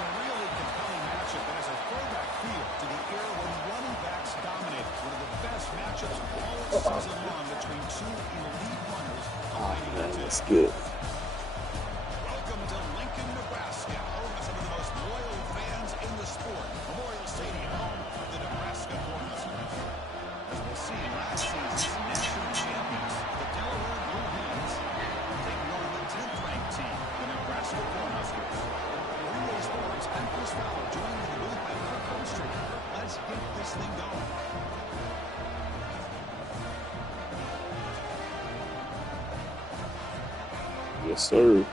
A really compelling matchup that has a throwback feel to the era when running backs dominated. One of the best matchups all season long between two elite runners. That's good. Welcome to Lincoln, Nebraska, home of some of the most loyal fans in the sport. Memorial Stadium, home of the Nebraska Cornhuskers. As we'll see, last season's national champions, the Delaware Blue Hens, taking on the 10th-ranked team, the Nebraska Cornhuskers. Sports and Chris Fowler joining the booth by Kirk Holmstreet. Let's get this thing going. Yes, sir.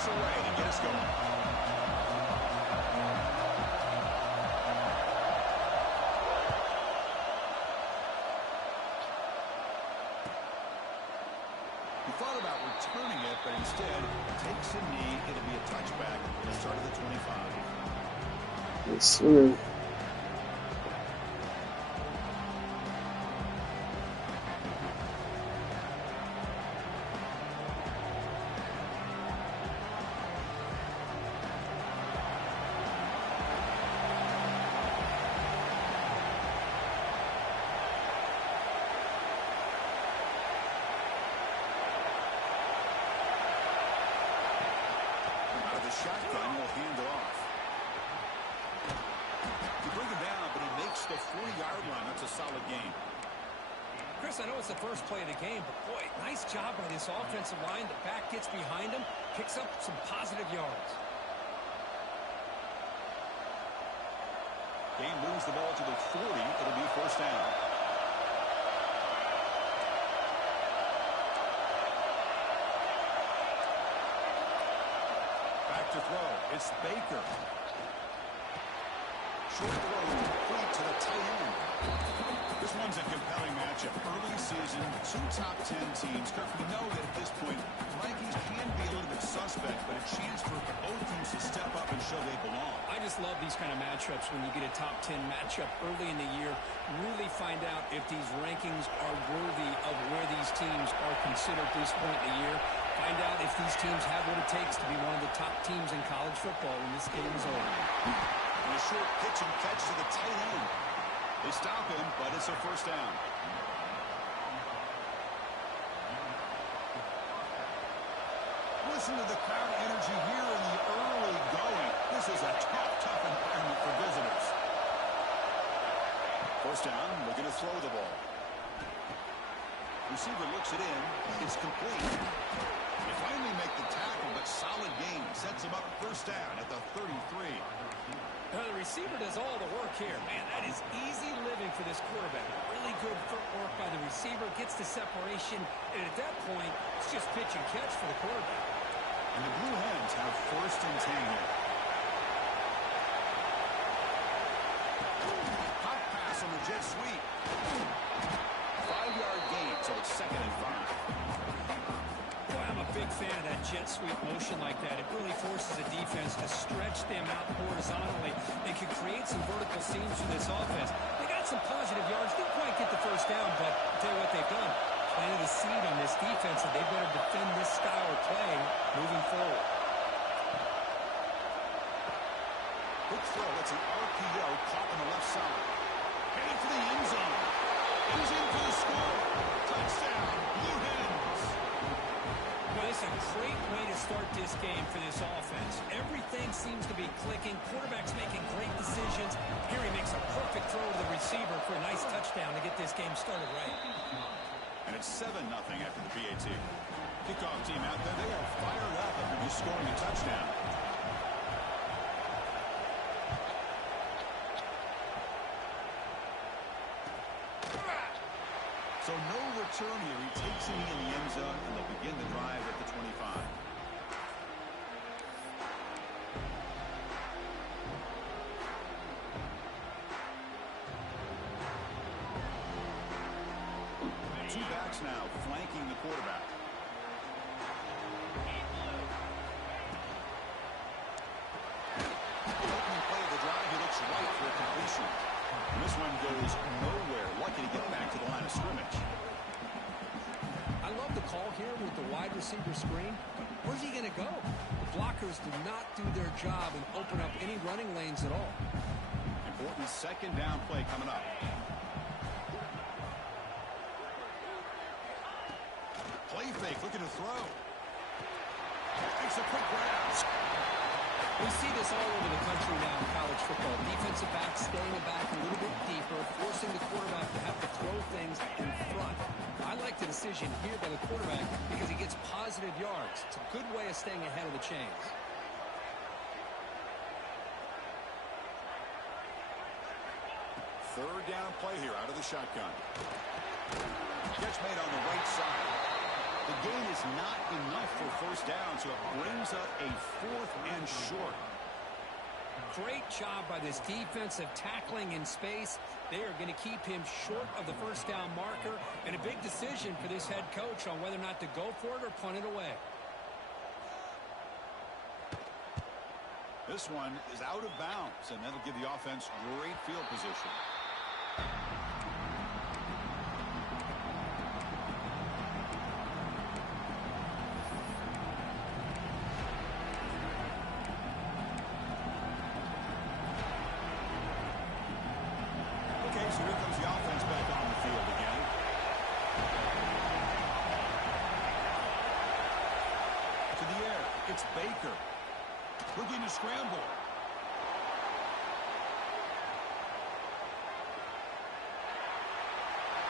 Away to get us going. He thought about returning it, but instead takes a knee. It'll be a touchback at the start of the 25. Yes, sir. Shotgun will hand it off. You bring him down, but he makes the 40-yard line. That's a solid game. Chris, I know it's the first play of the game, but boy, nice job by this offensive line. The back gets behind him, picks up some positive yards. Game moves the ball to the 40. It'll be first down. To throw. It's Baker. Short throw complete to the tight end. This one's a compelling matchup. Early season, two top 10 teams. Kirk, we know that at this point, rankings can be a little bit suspect, but a chance for both teams to step up and show they belong. I just love these kind of matchups when you get a top 10 matchup early in the year. Really find out if these rankings are worthy of where these teams are considered at this point in the year. Find out if these teams have what it takes to be one of the top teams in college football when this game is over. And a short pitch and catch to the tight end. They stop him, but it's a first down. Listen to the crowd energy here in the early going. This is a tough environment for visitors. First down, we're going to throw the ball. Receiver looks it in. It's complete. They finally make the tackle, but solid gain. Sets him up first down at the 33. The receiver does all the work here. Man, that is easy living for this quarterback. Really good footwork by the receiver. Gets the separation. And at that point, it's just pitch and catch for the quarterback. And the Blue Hens have 1st and 10 here. Hot pass on the jet sweep. 5-yard gain, so it's 2nd and 5. Boy, I'm a big fan of that jet sweep motion like that. It really forces a defense to stretch them out horizontally and can create some vertical seams for this offense. They got some positive yards. Didn't quite get the first down, but I'll tell you what they've done. Planted a seed on this defense, and they better defend this style of play moving forward. Quick throw. It's an RPO caught on the left side. Headed for the end zone. He's in for the score. Touchdown, Blue Hens. Well, it's a great way to start this game for this offense. Everything seems to be clicking. Quarterback's making great decisions. Here he makes a perfect throw to the receiver for a nice touchdown to get this game started right. And it's 7-0 after the PAT. Kickoff team out there. They are fired up after just scoring a touchdown. So no return here. He takes it in the end zone, and they'll begin the drive at the 25. Two backs now flanking the quarterback. The opening play of the drive, he looks right for a completion. And this one goes nowhere. Lucky to get back to the line of scrimmage. I love the call here with the wide receiver screen. But where's he going to go? The blockers do not do their job and open up any running lanes at all. Important 2nd down play coming up. Play fake, looking to throw. It's a quick grab. We see this all over the country now in college football. Defensive backs staying back a little bit deeper, forcing the quarterback to have to throw things in front. I like the decision here by the quarterback because he gets positive yards. It's a good way of staying ahead of the chains. Third down play here out of the shotgun. Catch made on the right side. The gain is not enough for 1st down, so it brings up a 4th and short. Great job by this defensive tackling in space. They are going to keep him short of the 1st down marker, and a big decision for this head coach on whether or not to go for it or punt it away. This one is out of bounds, and that'll give the offense great field position. So here comes the offense back on the field again. To the air, it's Baker. Looking to scramble.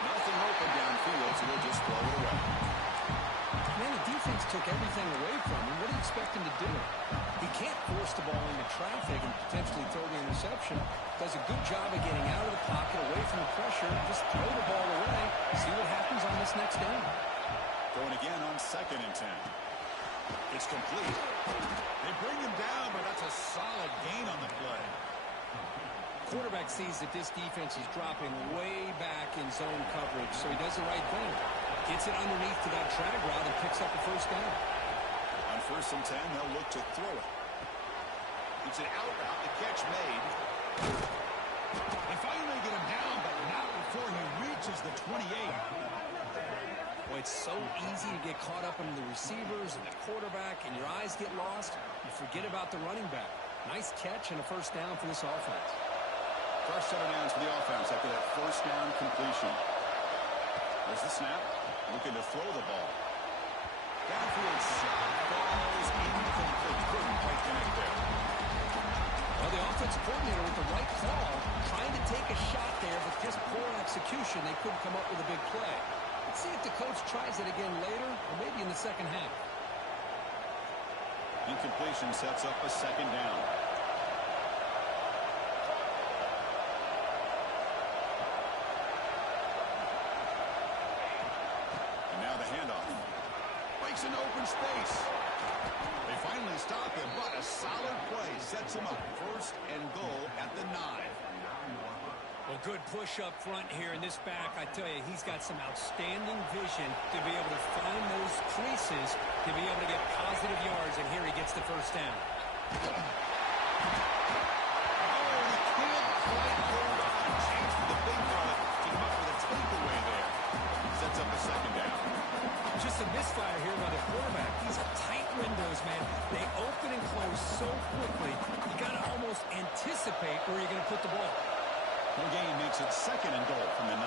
Nothing open downfield, so they'll just throw it away. Man, the defense took everything away from him. What do you expect him to do? He can't force the ball into traffic and potentially throw the interception. Does a good job of getting out of the pocket, away from the pressure, just throw the ball away, see what happens on this next down. Going again on 2nd and 10. It's complete. They bring him down, but that's a solid gain on the play. Quarterback sees that this defense is dropping way back in zone coverage, so he does the right thing. Gets it underneath to that drag route and picks up the 1st down. On 1st and 10, they'll look to throw it. It's an out route. The catch made. They finally get him down, but not before he reaches the 28. Boy, it's so easy to get caught up in the receivers and the quarterback, and your eyes get lost. You forget about the running back. Nice catch and a 1st down for this offense. Fresh set of downs for the offense after that 1st down completion. There's the snap. Looking to throw the ball. Downfield shot falls incomplete. Couldn't quite connect there. Well, the offensive coordinator with the right call, trying to take a shot there, but just poor execution. They couldn't come up with a big play. Let's see if the coach tries it again later, or maybe in the 2nd half. Incompletion sets up a 2nd down. looks in open space. They finally stop him, but a solid play sets him up. First and goal at the 9. Well, good push up front here in this back. I tell you, he's got some outstanding vision to be able to find those creases, to be able to get positive yards, and here he gets the first down. Oh, he can't quite hold on. Chance for the big run to come up with a takeaway there. Sets up a second down. Just a misfire here by the quarterback. These are tight windows, man. They open and close so quickly. You got to almost anticipate where you're going to put the ball. The game makes it second and goal from the 9.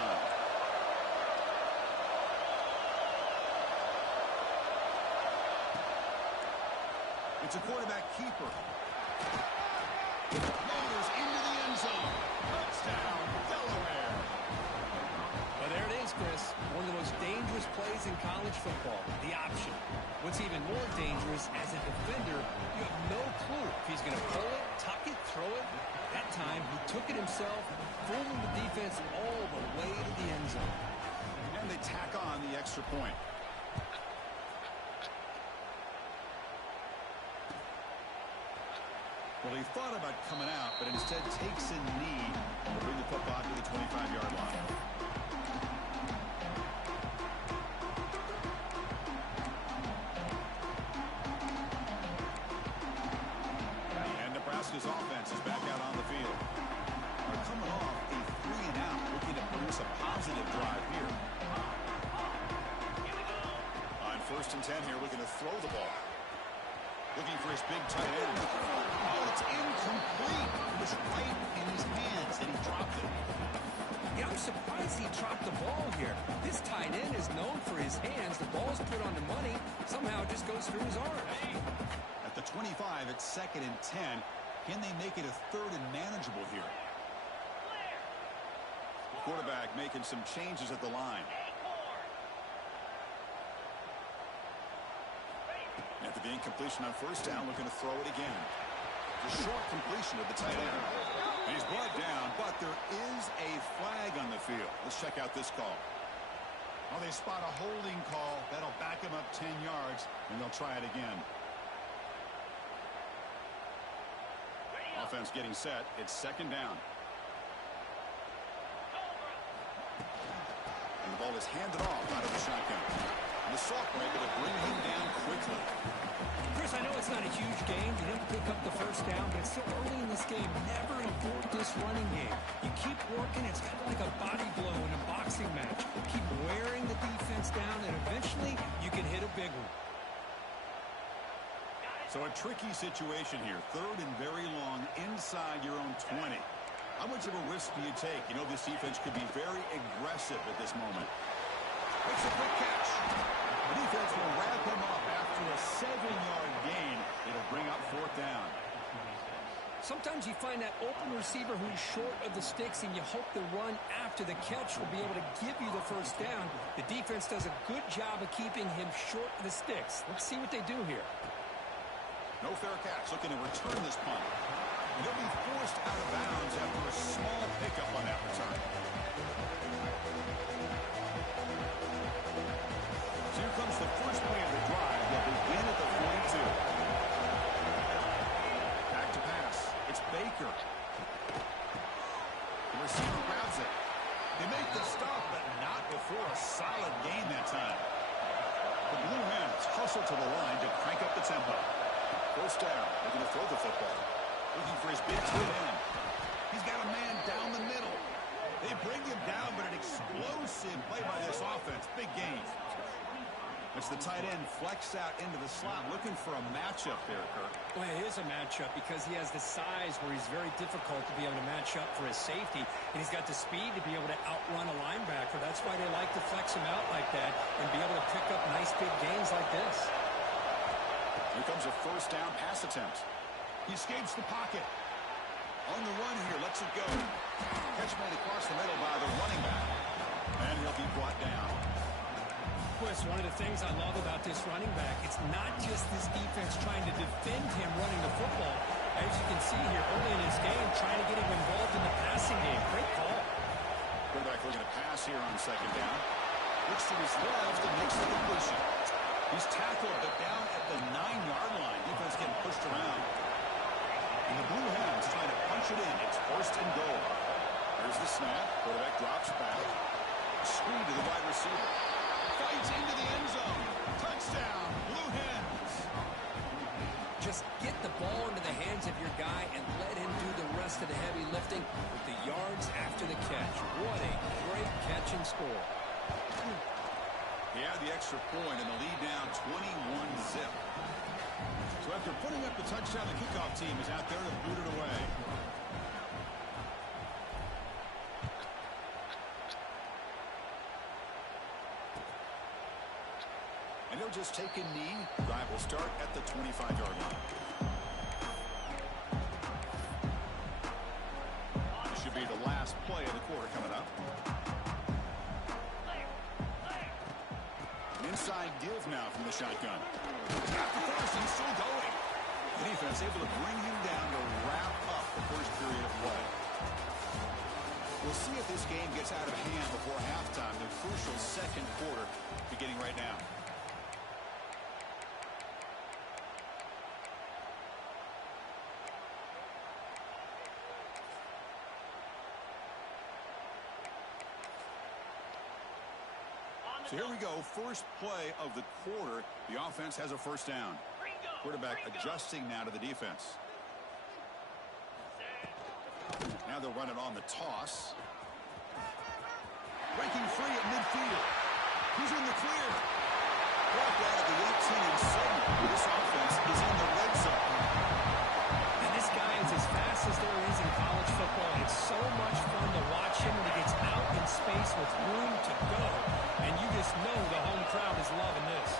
It's a quarterback keeper. Motors into the end zone. Touchdown, Delaware. Well, there it is, Chris. One of the most dangerous plays in college football, the option. What's even more dangerous, as a defender, you have no clue if he's going to pull it, tuck it, throw it. That time, he took it himself, fooling the defense all the way to the end zone. And they tack on the extra point. Well, he thought about coming out, but instead takes a knee to bring the football to the 25-yard line. Nebraska's offense is back out on the field. They're coming off a 3-and-out, looking to produce a positive drive here. On 1st and 10 here, looking to throw the ball. Looking for his big tight end. Oh, it's incomplete. It was right in his hands, and he dropped it. Yeah, I'm surprised he dropped the ball here. This tight end is known for his hands. The ball's put on the money. Somehow it just goes through his arms. At the 25, it's 2nd and 10. Can they make it a 3rd and manageable here? The quarterback making some changes at the line. After the incompletion on 1st down, looking to throw it again. The short completion of the tight end. And he's brought down, but there is a flag on the field. Let's check out this call. Oh, they spot a holding call. That'll back him up 10 yards, and they'll try it again. Offense getting set. It's 2nd down. And the ball is handed off out of the shotgun. And the sophomore able to bring him down quickly. Chris, I know it's not a huge game. You didn't pick up the first down, but it's still early in this game. Never abort this running game. You keep working. It's kind of like a body blow in a boxing match. Keep wearing the defense down, and eventually you can hit a big one. So a tricky situation here. 3rd and very long inside your own 20. How much of a risk do you take? You know, this defense could be very aggressive at this moment. Makes a quick catch. The defense will wrap him up after a 7-yard gain. It'll bring up 4th down. Sometimes you find that open receiver who's short of the sticks, and you hope the run after the catch will be able to give you the first down. The defense does a good job of keeping him short of the sticks. Let's see what they do here. No fair catch, looking to return this punt. And he'll be forced out of bounds after a small pickup on that return. So here comes the first play of the drive. They'll begin at the 42. Back to pass. It's Baker. The receiver grabs it. They make the stop, but not before a solid gain that time. The Blue Hens hustle to the line to crank up the tempo. 1st down. They're going to throw the football. Looking for his big tight end. He's got a man down the middle. They bring him down, but an explosive play by this offense. Big gain. It's the tight end flexed out into the slot, looking for a matchup there, Kirk. Well, it is a matchup because he has the size where he's very difficult to be able to match up for his safety, and he's got the speed to be able to outrun a linebacker. That's why they like to flex him out like that and be able to pick up nice big gains like this. Here comes a 1st down pass attempt. He escapes the pocket. On the run here, lets it go. Catch made across the middle by the running back. And he'll be brought down. Chris, one of the things I love about this running back, it's not just this defense trying to defend him running the football. As you can see here early in his game, trying to get him involved in the passing game. Great call. Quarterback looking to pass here on 2nd down. Looks to his left and makes the completion. He's tackled, but down at the 9-yard line. Defense getting pushed around. And the Blue Hens trying to punch it in. It's first and goal. Here's the snap. Quarterback drops back. Screen to the wide receiver. Fights into the end zone. Touchdown, Blue Hens. Just get the ball into the hands of your guy and let him do the rest of the heavy lifting with the yards after the catch. What a great catch and score. He had the extra point and the lead down 21-zip. So after putting up the touchdown, the kickoff team is out there to boot it away. And he'll just take a knee. Drive will start at the 25-yard line. This should be the last play of the quarter coming up. An inside give now from the shotgun. Got the first and still going. The defense able to bring him down to wrap up the first period of play. We'll see if this game gets out of hand before halftime. The crucial second quarter beginning right now. So here we go, first play of the quarter. The offense has a first down. Quarterback adjusting now to the defense. Now they'll run it on the toss. Breaking free at midfield. He's in the clear. Blocked out of the 18, and suddenly this offense is in the red zone. And this guy is as fast as there is in college football. It's so much fun to watch him when he gets out in space with room to go. And you just know the home crowd is loving this.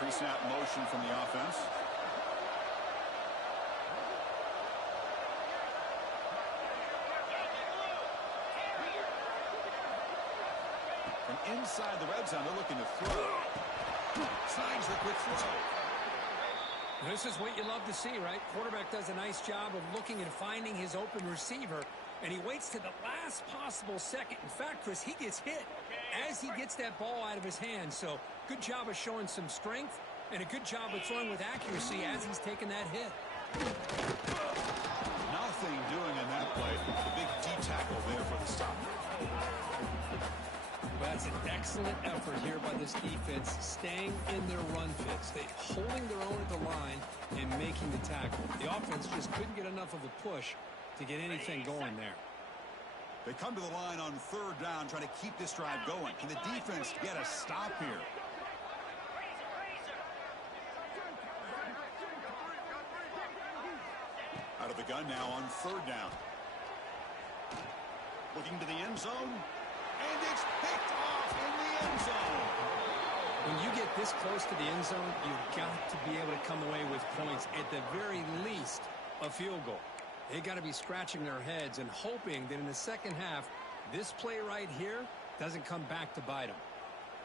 Pre-snap motion from the offense. From inside the red zone, they're looking to throw. Signs the quick throw. This is what you love to see, right? Quarterback does a nice job of looking and finding his open receiver, and he waits to the last possible second. In fact, Chris, he gets hit as he gets that ball out of his hands. So good job of showing some strength and a good job of throwing with accuracy as he's taking that hit. Nothing doing in that play. The big D tackle there for the stop. That's an excellent effort here by this defense, staying in their run fits. They holding their own at the line and making the tackle. The offense just couldn't get enough of a push to get anything going there. They come to the line on third down, trying to keep this drive going. Can the defense get a stop here? Out of the gun now on third down. Looking to the end zone. And it's picked off in the end zone. When you get this close to the end zone, you've got to be able to come away with points, at the very least a field goal. They got to be scratching their heads and hoping that in the second half, this play right here doesn't come back to bite them.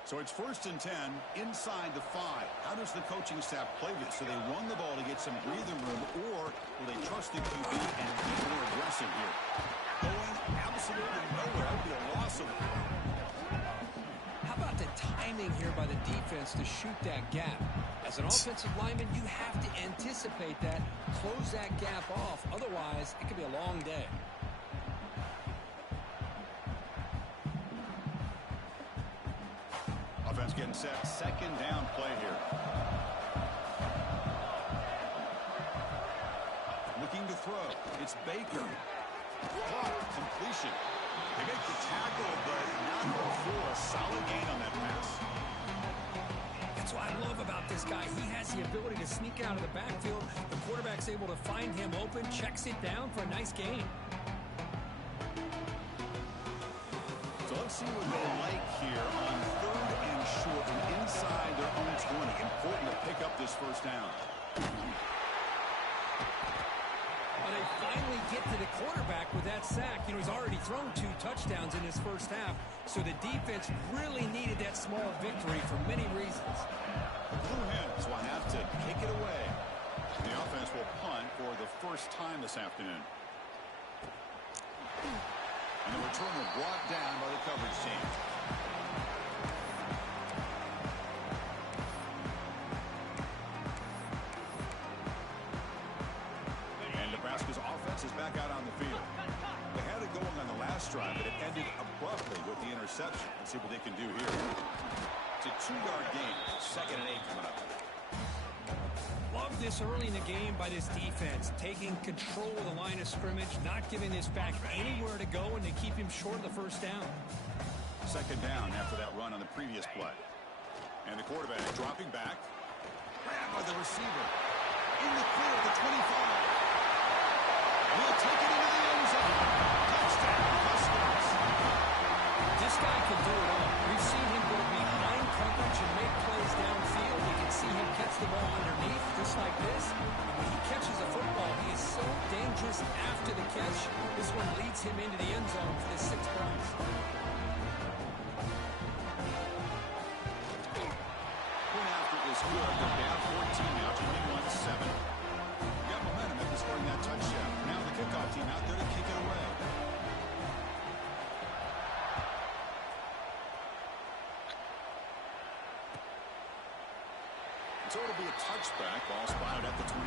So it's first and 10 inside the 5. How does the coaching staff play this? So they run the ball to get some breathing room, or will they trust the QB and be more aggressive here? Going absolutely nowhere. That would be a loss of it. How about the timing here by the defense to shoot that gap? As an offensive lineman, you have to anticipate that, close that gap off. Otherwise, it could be a long day. Offense getting set. Second down play here. Looking to throw. It's Baker. Caught. Completion. They make the tackle, but not before a solid gain on that pass. That's what I love about this guy. He has the ability to sneak out of the backfield. The quarterback's able to find him open, checks it down for a nice gain. So let's see what they like here on third and short and inside their own 20. Important to pick up this first down. Well, they finally get to the quarterback with that sack. You know, he's already thrown 2 touchdowns in his first half, so the defense really needed that small victory for many reasons. The Blue Hens will have to kick it away. The offense will punt for the first time this afternoon. And the returner brought down by the coverage team. And Nebraska's offense is back out on the field. They had it going on the last drive, but it ended abruptly with the interception. Let's see what they can do here. It's a 2-yard gain. 2nd and 8 coming up. Love this early in the game by this defense, taking control of the line of scrimmage, not giving this back anywhere to go, and to keep him short of the first down. 2nd down after that run on the previous play. And the quarterback dropping back. Grabbed by the receiver. In the clear at the 25. He'll take it into the end zone. Touchdown, Huskers. This guy can do it all. We've seen him go behind coverage and make plays downfield. We can see him catch the ball underneath, just like this. And when he catches a football, he is so dangerous after the catch. This one leads him into the end zone for the 6th prize. Point after is good. They're down 14 now, 21-7. Got momentum after scoring that touchdown. Now the kickoff team out there to kick it away. So it'll be a touchback. Ball spotted at the 25.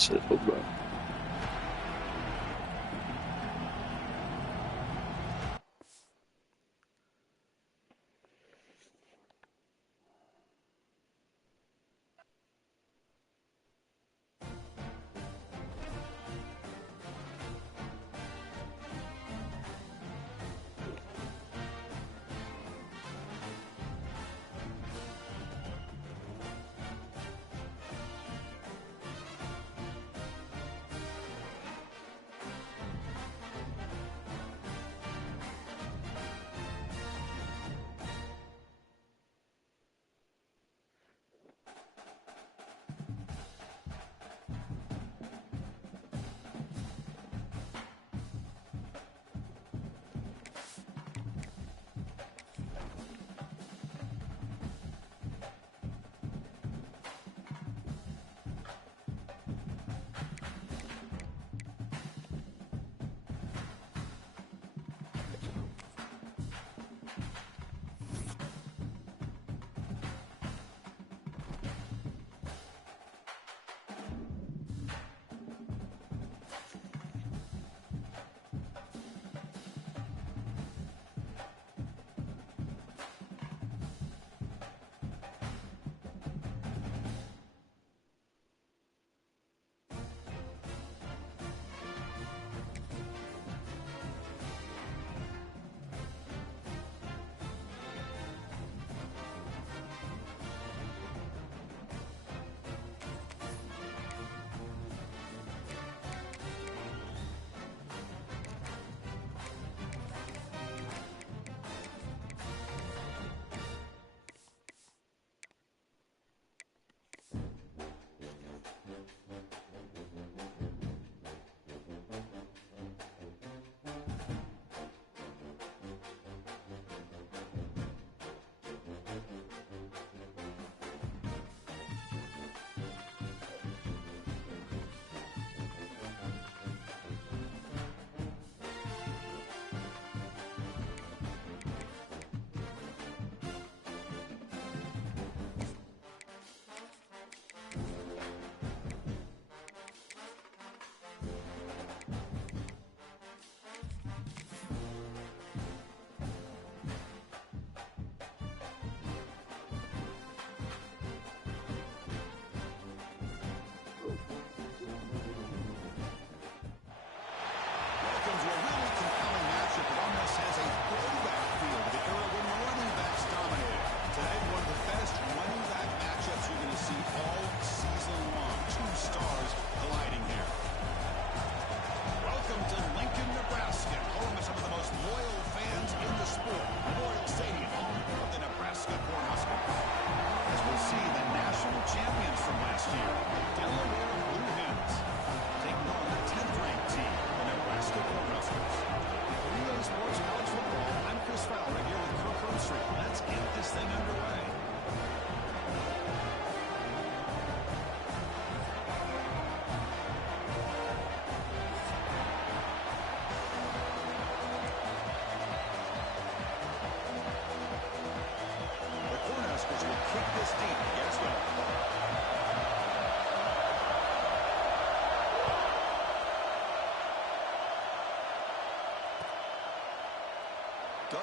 Shit, bro.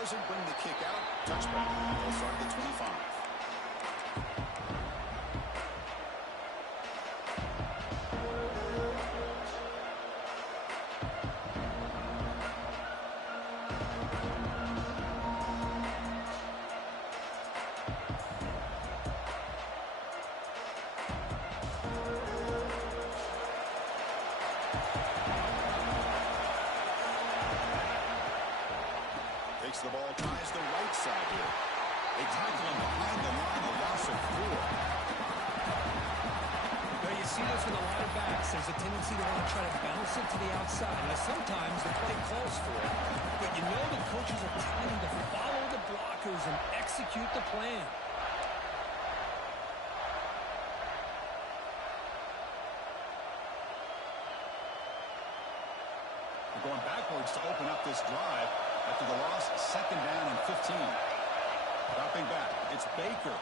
doesn't bring the kick out. Touchback. They'll start at the 25. Takes the ball, tries the right side here. They tackle him behind the line, a loss of 4. Now you see this with a lot of backs. There's a tendency to want to try to bounce it to the outside. Now sometimes the play calls for it, but you know the coaches are telling him to follow the blockers and execute the plan. They're going backwards to open up this drive. After the loss, 2nd down and 15. Dropping back, it's Baker.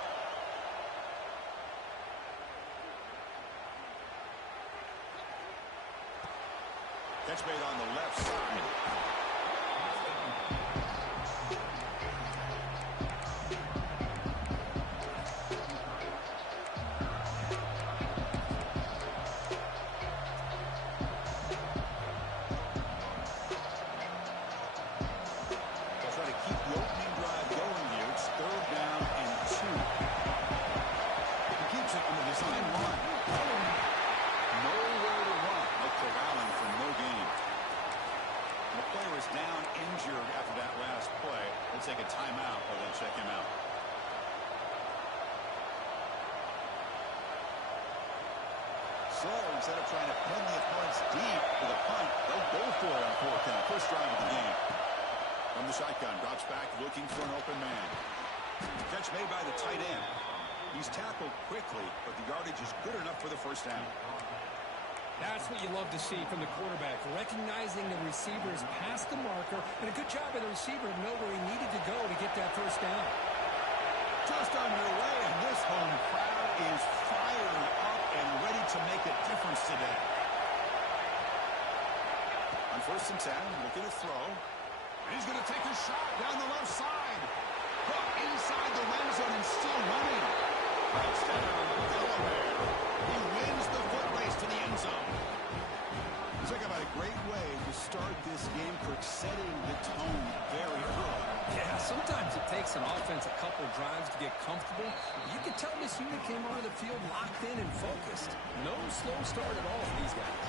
Catch made on the left side. Down injured after that last play. We'll take a timeout or then check him out. So instead of trying to pin the opponents deep for the punt, they'll go for it on 4th down. First drive of the game. From the shotgun, drops back looking for an open man. Catch made by the tight end. He's tackled quickly, but the yardage is good enough for the first down. That's what you love to see from the quarterback, recognizing the receiver is past the marker, and a good job by the receiver to know where he needed to go to get that first down. Just underway, and this home crowd is fired up and ready to make a difference today. On 1st and 10, looking to throw. And he's going to take a shot down the left side. Hook inside the red zone and still running. Touchdown, Delaware. He wins the foot race to the end zone. Talk about a great way to start this game, Kirk, setting the tone very early. Yeah, sometimes it takes an offense a couple drives to get comfortable. You can tell this unit came onto the field locked in and focused. No slow start at all for these guys.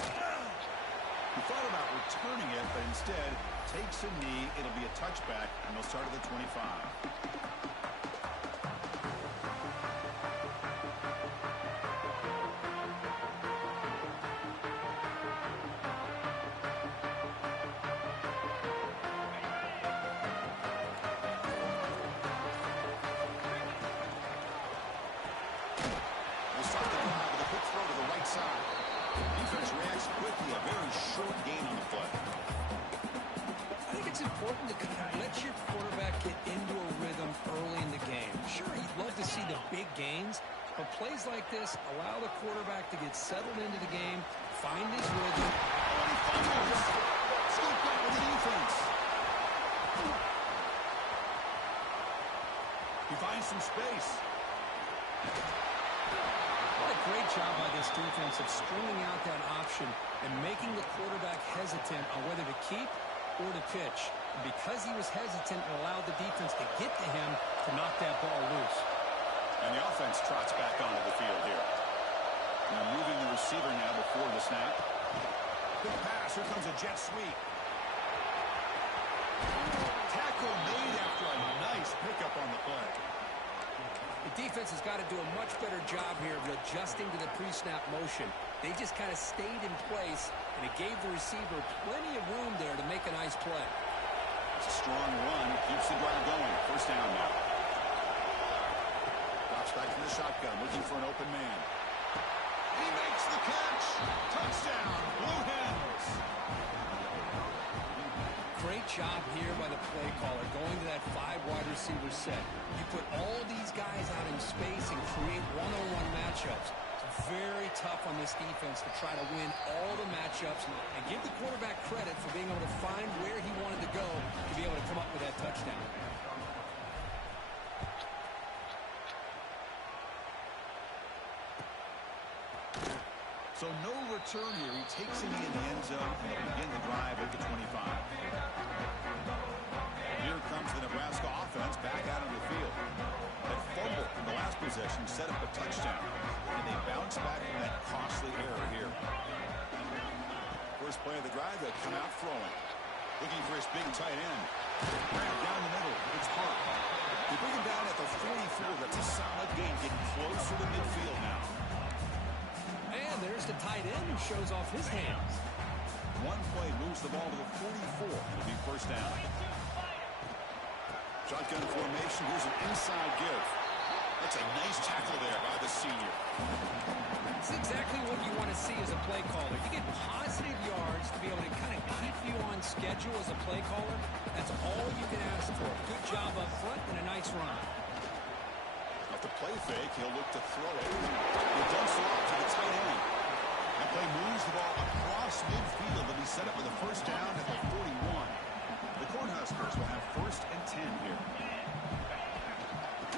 He thought about returning it, but instead takes a knee. It'll be a touchback, and they'll start at the 25. Defense reacts quickly. A very short gain on the play. I think it's important to kind of let your quarterback get into a rhythm early in the game. Sure, you'd love to see the big gains, but plays like this allow the quarterback to get settled into the game, find his rhythm. Oh, and he fumbles. Scooped up with the defense. He finds some space. What a great job by this defense of stringing out that option and making the quarterback hesitant on whether to keep or to pitch. And because he was hesitant, it allowed the defense to get to him to knock that ball loose. And the offense trots back onto the field here. Now moving the receiver now before the snap. Quick pass. Here comes a jet sweep. Tackle made after a nice pickup on the play. The defense has got to do a much better job here of adjusting to the pre-snap motion. They just kind of stayed in place, and it gave the receiver plenty of room there to make a nice play. It's a strong run. Keeps the drive going. First down now. Drops back to the shotgun, looking for an open man. He makes the catch. Touchdown, Blue Hens. Great job here by the play caller, going to that 5 wide receiver set. You put all these guys out in space and create one-on-one matchups. It's a very tough on this defense to try to win all the matchups and give the quarterback credit for being able to find where he wanted to go to be able to come up with that touchdown. So no return here. He takes him in the end zone and they'll begin the drive at the 25. Here comes the Nebraska offense back out on the field. That fumble in the last possession set up a touchdown, and they bounce back from that costly error here. First play of the drive, they'll come out throwing. Looking for his big tight end. Grabbed down the middle. It's Hart. They bring him down at the 44. That's a solid gain, getting closer to midfield now. And there's the tight end who shows off his hands. One play moves the ball to the 44. It'll be first down. Shotgun formation. Here's an inside give. That's a nice tackle there by the senior. It's exactly what you want to see as a play caller. You get positive yards to be able to kind of keep you on schedule as a play caller. That's all you can ask for. Good job up front and a nice run. Off the play fake, he'll look to throw it. He dumps it off to the tight end. That play moves the ball across midfield, and he's set up with a first down at the 41. The Cornhuskers will have first and 10 here.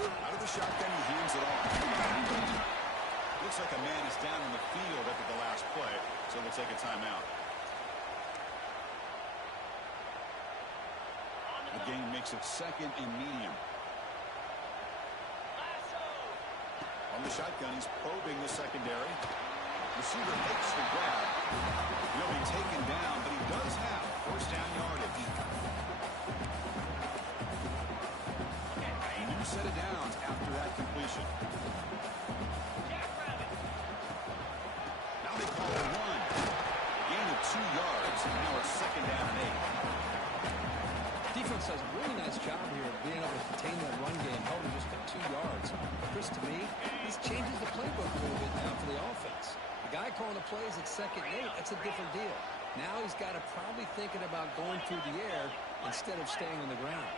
Out of the shotgun, he hands it off. Looks like a man is down in the field after the last play, so they'll take a timeout. The game makes it second and medium. On the shotgun, he's probing the secondary. Receiver makes the grab. He'll be taken down, but he does have first down yardage. A new set of downs after that completion. Now they call it one. Gain of 2 yards, and now it's second down and 8. Defense does a really nice job here of being able to contain that run game, held him just for 2 yards. Chris, to me, this changes the playbook a little bit now for the offense. The guy calling the plays at second and 8, that's a different deal. Now he's got to probably thinking about going through the air instead of staying on the ground.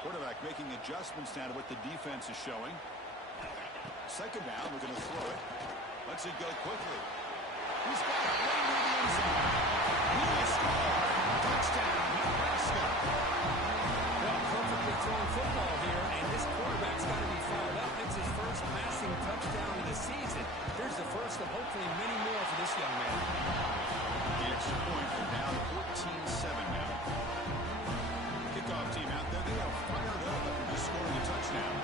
Quarterback making adjustments now to what the defense is showing. Second down, we're going to throw it. Lets it go quickly. He's got it right near the end zone. He will score. Touchdown, Nebraska. Well, perfectly thrown football here, and this quarterback's got to be fired up. It's his first passing touchdown of the season. Here's the first of hopefully many more for this young man. The extra point, they're down 14-7 now. Kickoff team out there, they are fired up after just scoring a touchdown.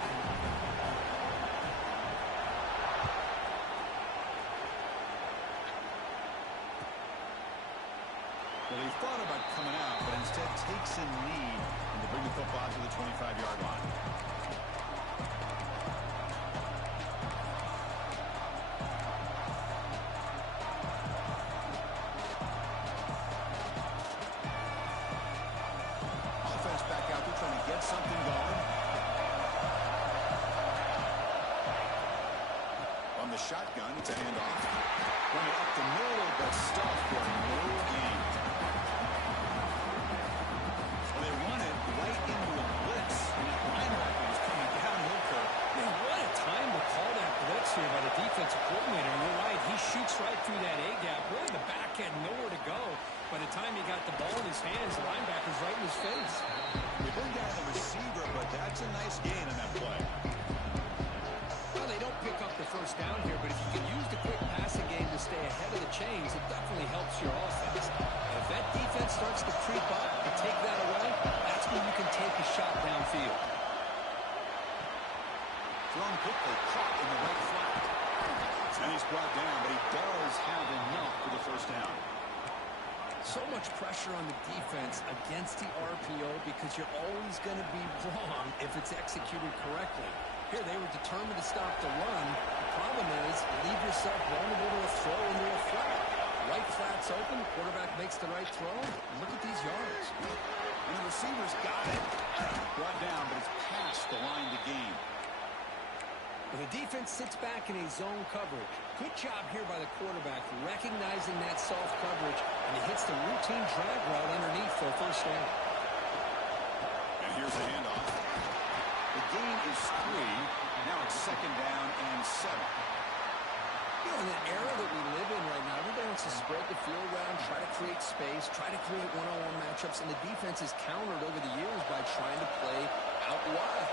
Well, he thought about coming out, but instead takes a knee and to bring the football to the 25-yard line. Offense back out there trying to get something going. On the shotgun, it's a handoff. Run it up the middle, but stuffed for no gain. They run it right into a blitz, and that linebacker was coming downhill curve. Man, what a time to call that blitz here by the defensive coordinator. And you're right, he shoots right through that A-gap. Really, the back had nowhere to go. By the time he got the ball in his hands, the linebacker's right in his face. They bring down the receiver, but that's a nice gain on that play. Well, they don't pick up the first down here, but if you can use the quick passing game to stay ahead of the chains, it definitely helps your offense. And if that defense starts to creep up and take that away, that's when you can take a shot downfield. Thrown quickly, caught in the right flat. And he's brought down, but he does have enough for the first down. So much pressure on the defense against the RPO because you're always going to be wrong if it's executed correctly. Here, they were determined to stop the run. The problem is, leave yourself vulnerable to a throw into a flat. Right flat's open, quarterback makes the right throw. Look at these yards. And the receiver's got it. Brought down, but it's past the line to gain. Well, the defense sits back in a zone coverage. Good job here by the quarterback, recognizing that soft coverage, and he hits the routine drag route underneath for a first down. And here's a handoff. The gain is 3. Now it's 2nd down and 7. You know, in the era that we live in right now, everybody wants to spread the field around, try to create space, try to create one-on-one matchups, and the defense is countered over the years by trying to play out wide.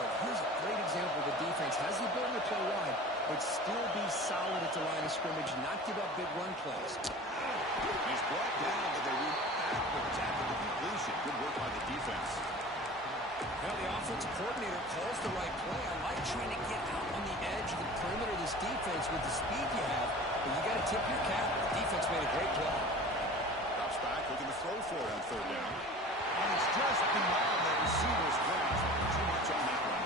But here's a great example. The defense has the ability to play wide, but still be solid at the line of scrimmage, not give up big run plays. He's brought down, but they went backwards after the completion. Good work by the defense. Well, the offensive coordinator calls the right play. I like trying to get out on the edge of the perimeter of this defense with the speed you have, but you got to tip your cap. The defense made a great play. Drops back, looking to throw for it on 3rd down. And it's just beyond the receiver's grasp. Too much on that one.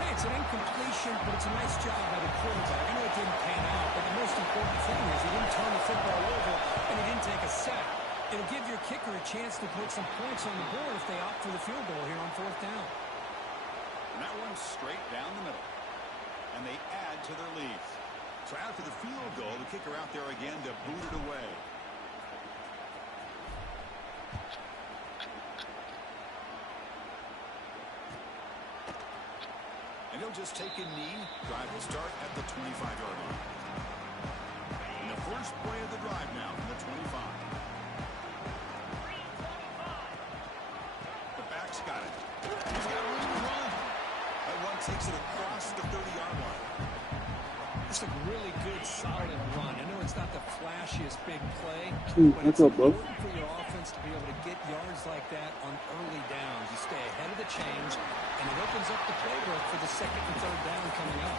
Hey, it's an incompletion, but it's a nice job by the quarterback. I know it didn't pan out, but the most important thing is he didn't turn the football over, and he didn't take a sack. It'll give your kicker a chance to put some points on the board if they opt for the field goal here on 4th down. And that one's straight down the middle. And they add to their lead. So after the field goal, the kicker out there again to boot it away. And he'll just take a knee. Drive will start at the 25-yard line. And the first play of the drive now from the 25. Got it. He's got room to run. That one takes it across the 30-yard line. It's a really good, solid run. I know it's not the flashiest big play, but What's it's up, bro? important for your offense to be able to get yards like that on early downs. You stay ahead of the chains, and it opens up the playbook for the 2nd and 3rd down coming up.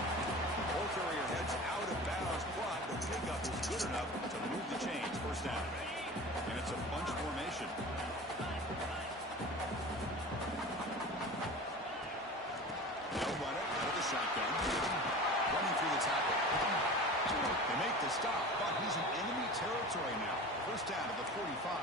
Ball carrier heads out of bounds, but the pickup is good enough to move the chains. 1st down. And it's a bunch formation. Shotgun. Running through the tackle. They make the stop, but he's in enemy territory now. 1st down at the 45.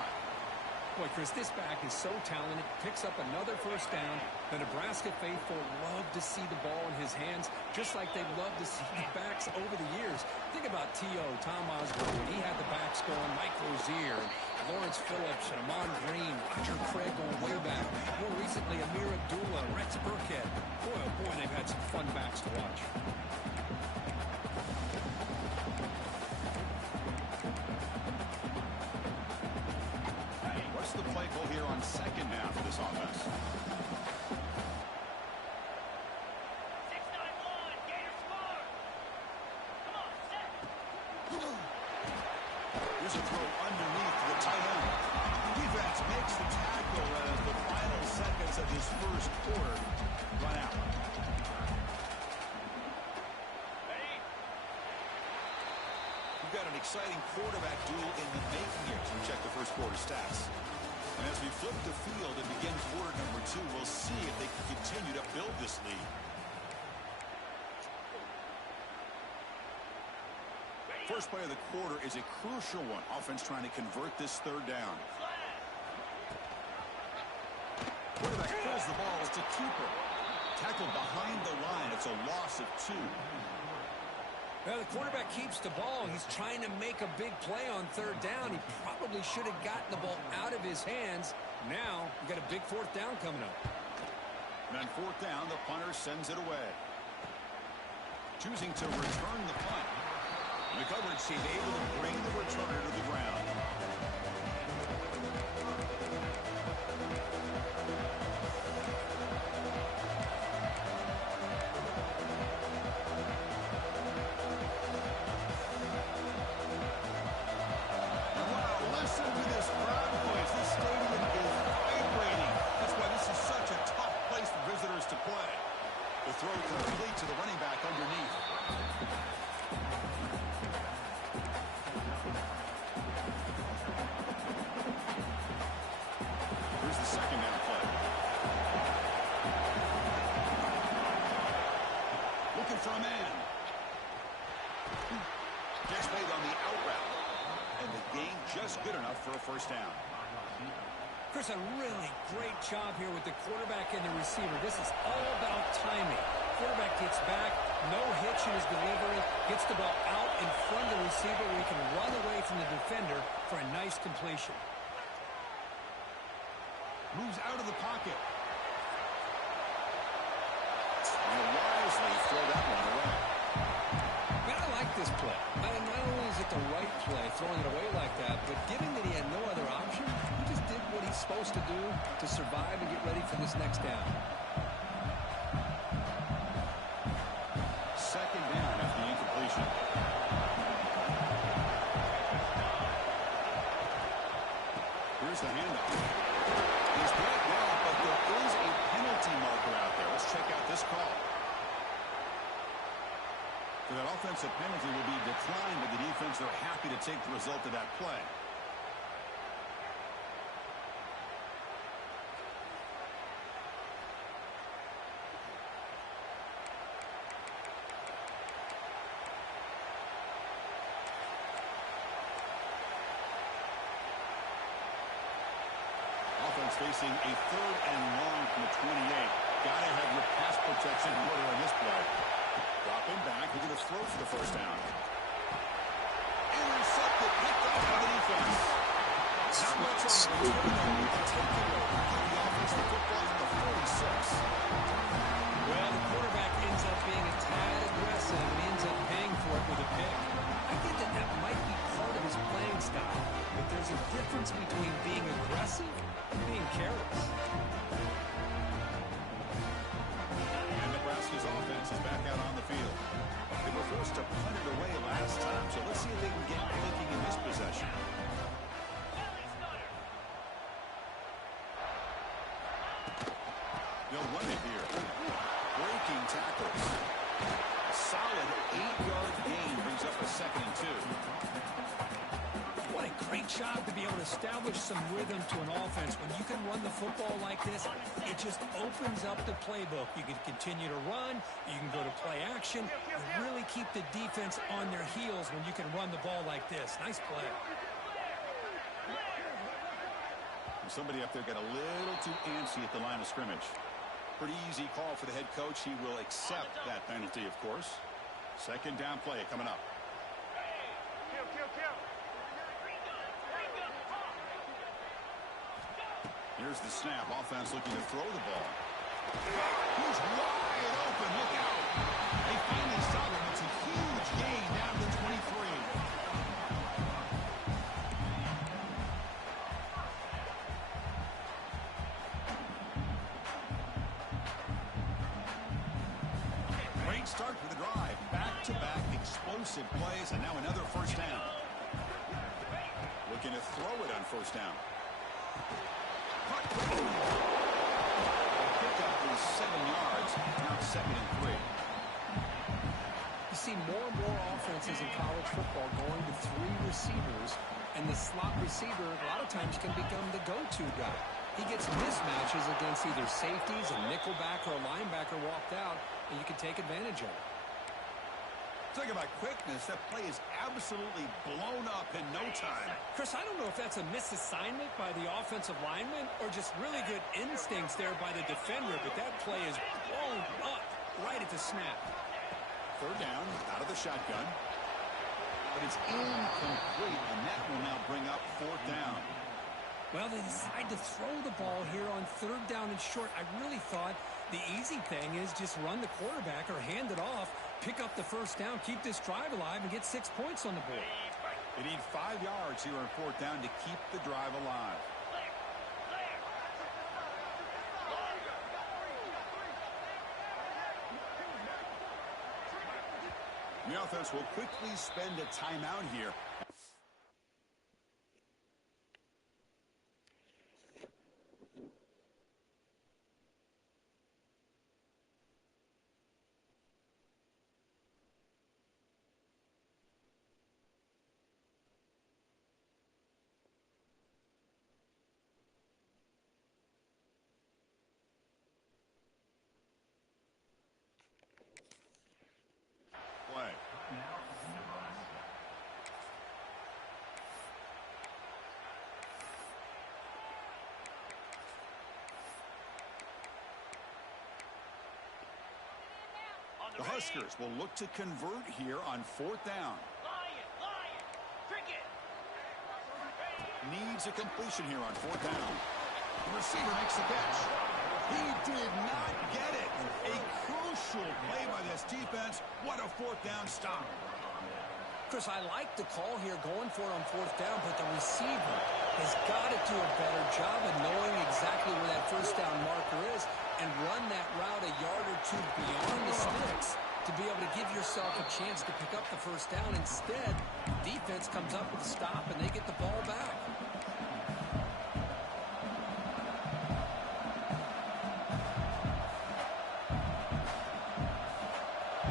Boy, Chris, this back is so talented. Picks up another 1st down. The Nebraska faithful love to see the ball in his hands, just like they love to see the backs over the years. Think about T.O., Tom Osborne, when he had the backs going, Mike Rozier, Lawrence Phillips, and Amon Green, Roger Craig going way back. More recently, Amir Abdullah, Rex Burkhead. Boy, oh boy, they've had some fun backs to watch. What's the play call here on 2nd down for this offense? 6-9-1, Gator score. Come on, set. Here's a throw underneath the tight end. Defense makes the tackle as the final seconds of this 1st quarter run out. Ready? We've got an exciting quarterback duel in the making here. So we check the 1st quarter stats. And as we flip the field and begin quarter number 2, we'll see if they can continue to build this lead. First play of the quarter is a crucial one. Offense trying to convert this 3rd down. Quarterback pulls the ball. It's a keeper. Tackled behind the line. It's a loss of 2. Well, the quarterback keeps the ball. He's trying to make a big play on 3rd down. He probably should have gotten the ball out of his hands. Now, you got a big 4th down coming up. And on 4th down, the punter sends it away. Choosing to return the punt. And the coverage team able to bring the returner to the ground. Throw complete to the running back underneath. Here's the 2nd down play. Looking for a man. Gets made on the out route. And the gain just good enough for a 1st down. Chris, a really great job here with the quarterback and the receiver. This is all about timing. Quarterback gets back, no hitch in his delivery, gets the ball out in front of the receiver where he can run away from the defender for a nice completion. Moves out of the pocket. wisely throw that one away. Man, I like this play. Not only is it the right play, throwing it away like that, but given that he had no other option, he just did what he's supposed to do to survive and get ready for this next down. Second down after the incompletion. Here's the handoff. He's brought down, but there is a penalty marker out there. Let's check out this call. So that offensive penalty will be declined by the defense. They're happy to take the result of that play. Offense facing a 3rd and long from the 28. Gotta have your pass protection in order on this play. Dropping back, he's going to throw for the first down. Intercepted, picked up by the defense. Not much on the return to take it over. Give the offense the football at the 46. Well, the quarterback ends up being a tad aggressive and ends up paying for it with a pick. I think that might be part of his playing style, but there's a difference between being aggressive and being careless. And Nebraska's offense is back out on the field. They were forced to punt it away last time, so let's see if they can get clicking in this possession. They'll run it here. Breaking tackles. A solid 8-yard gain brings up a 2nd and 2. What a great job to be able to establish some rhythm to an offense. When you can run the football like this, it just opens up the playbook. You can continue to run. You can go to play action. You really keep the defense on their heels when you can run the ball like this. Nice play. Somebody up there got a little too antsy at the line of scrimmage. Pretty easy call for the head coach. He will accept that penalty, of course. 2nd down play coming up. Here's the snap. Offense looking to throw the ball. He's wide open. Look out. They finally stop him. It's a huge gain down to 23. Great start for the drive. Back-to-back explosive plays, and now another first down. Looking to throw it on first down. Pick up is 7 yards. Now 2nd and 3. You see more and more offenses in college football going to 3 receivers, and the slot receiver a lot of times can become the go-to guy. He gets mismatches against either safeties, a nickelback, or a linebacker walked out, and you can take advantage of it. Talking about quickness, that play is absolutely blown up in no time. Chris, I don't know if that's a misassignment by the offensive lineman or just really good instincts there by the defender, but that play is blown up right at the snap. 3rd down, out of the shotgun. But it's incomplete, and that will now bring up 4th down. Well, they decide to throw the ball here on 3rd down and short. I really thought the easy thing is just run the quarterback or hand it off, pick up the first down, keep this drive alive, and get 6 points on the board. They need 5 yards here on 4th down to keep the drive alive. The offense will quickly spend a timeout here. Play. The Huskers will look to convert here on 4th down. Needs a completion here on 4th down. The receiver makes the catch. He did not get it. A crucial play by this defense. What a fourth down stop. Chris, I like the call here going for it on fourth down, but the receiver has got to do a better job of knowing exactly where that first down marker is and run that route a yard or two beyond the sticks to be able to give yourself a chance to pick up the first down. Instead, defense comes up with a stop and they get the ball back.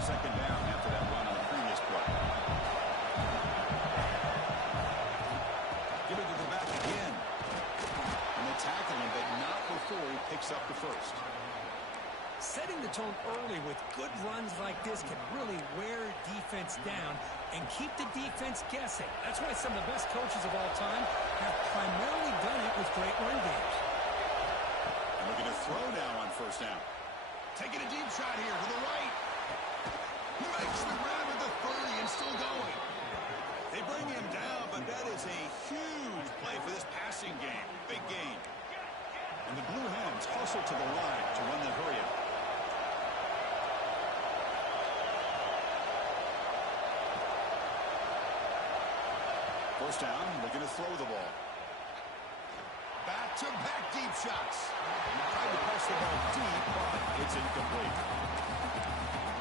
Second down after that run on the previous play. Give it to the back again. And they tackle him, but not before he picks up the first. Setting the tone early with good runs like this can really wear defense down and keep the defense guessing. That's why some of the best coaches of all time have primarily done it with great run games. And we're going to throw now on first down. Taking a deep shot here to the right. He makes the grab at the 30 and still going. They bring him down, but that is a huge play for this passing game. Big gain. And the Blue Hens hustle to the line to run that hurry up. First down, looking to throw the ball. Back-to-back deep shots. Tried to press the ball deep, but it's incomplete.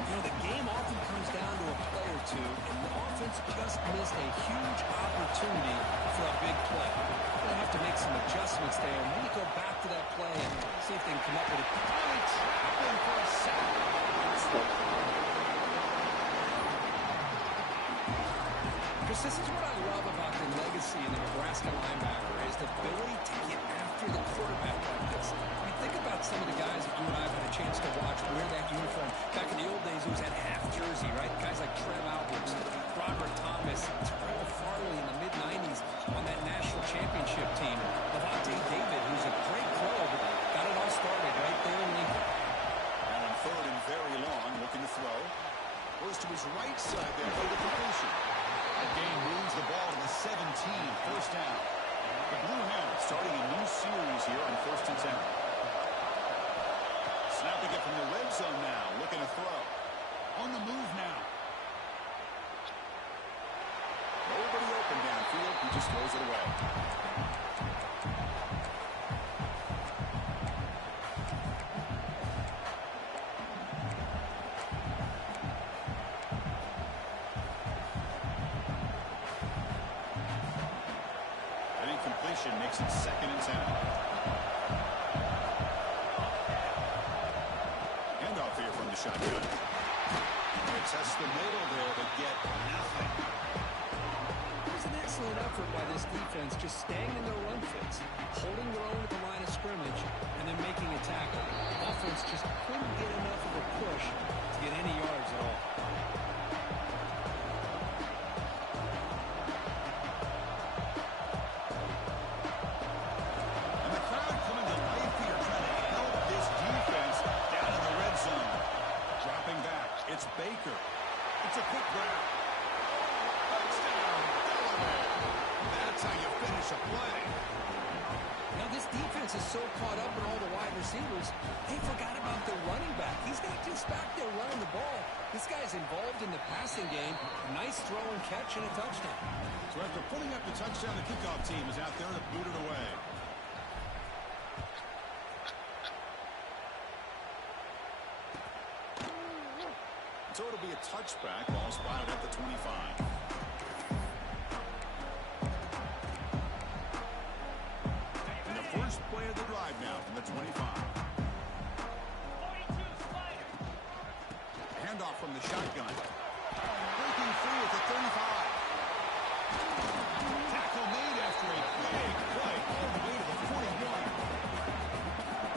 You know, the game often comes down to a play or two, and the offense just missed a huge opportunity for a big play. They have to make some adjustments there and really go back to that play and see if they can come up with it. Finally trapped him for a sack. Because this is what I love about the legacy in the Nebraska linebacker is the ability to get after the quarterback like this. I mean, think about some of the guys that you and I have had a chance to watch wear that uniform. Back in the old days, it was that half jersey, right? Guys like Trev Alberts, Robert Thomas, Terrell Farley in the mid-90s on that national championship team. Levante David, who's a great pro, but got it all started right there in Lincoln. And on third and very long, looking to throw. Goes to his right side there for the completion. That gain moves the ball to the 17, first down. The Blue Hens starting a new series here on 1st and 10. Snapping it from the red zone now, looking to throw. On the move now. Nobody open downfield, he just throws it away. Makes it 2nd and 10. Handoff here from the shotgun. They test the middle there, but get nothing. It was an excellent effort by this defense, just staying in their run fits, holding their own at the line of scrimmage, and then making a tackle. Offense just couldn't get enough of a push to get any yards at all. It's Baker. It's a quick grab. Touchdown, Delaware. That's how you finish a play. Now this defense is so caught up in all the wide receivers, they forgot about their running back. He's not just back there running the ball. This guy's involved in the passing game. A nice throw and catch and a touchdown. So after putting up the touchdown, the kickoff team is out there to boot it away. So it'll be a touchback. Ball spotted at the 25. And the first play of the drive now from the 25. 42 Slider. Handoff from the shotgun. Breaking free at the 35. Tackle made after a big play all the way to the 41.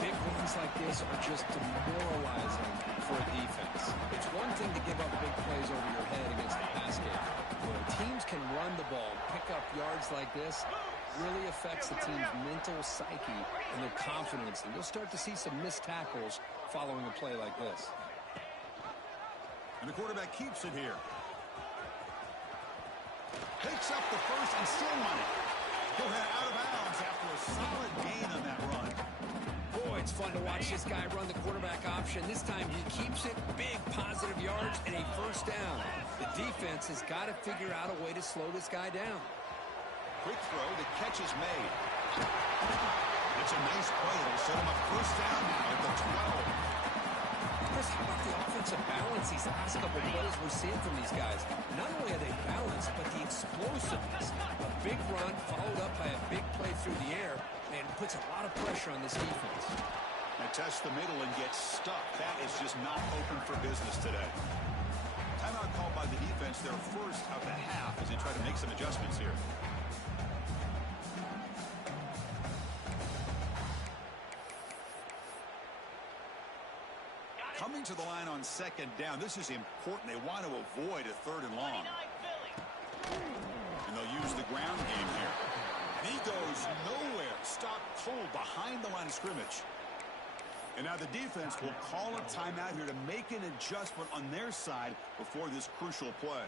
Big runs like this are just demoralizing for a defense. It's one thing to give up big plays over your head against the pass game. When teams can run the ball, pick up yards like this, really affects the team's mental psyche and their confidence. And you'll start to see some missed tackles following a play like this. And the quarterback keeps it here. Picks up the first and still money. He'll head out of bounds after a solid gain on that run. Boy, it's fun to watch this guy run the quarterback option. This time he keeps it, big positive yards, and a first down. The defense has got to figure out a way to slow this guy down. Quick throw, the catch is made. It's a nice play. It'll set him up first down now at the 12. Chris, how about the offensive balance these last couple of plays we're seeing from these guys? Not only are they balanced, but the explosiveness. A big run followed up by a big play through the air, and puts a lot of pressure on this defense. They test the middle and get stuck. That is just not open for business today. Timeout called by the defense, their first of the half, as they try to make some adjustments here. Coming to the line on second down. This is important. They want to avoid a third and long. And they'll use the ground game here. And he goes nowhere. Stop cold behind the line of scrimmage. And now the defense will call a timeout here to make an adjustment on their side before this crucial play.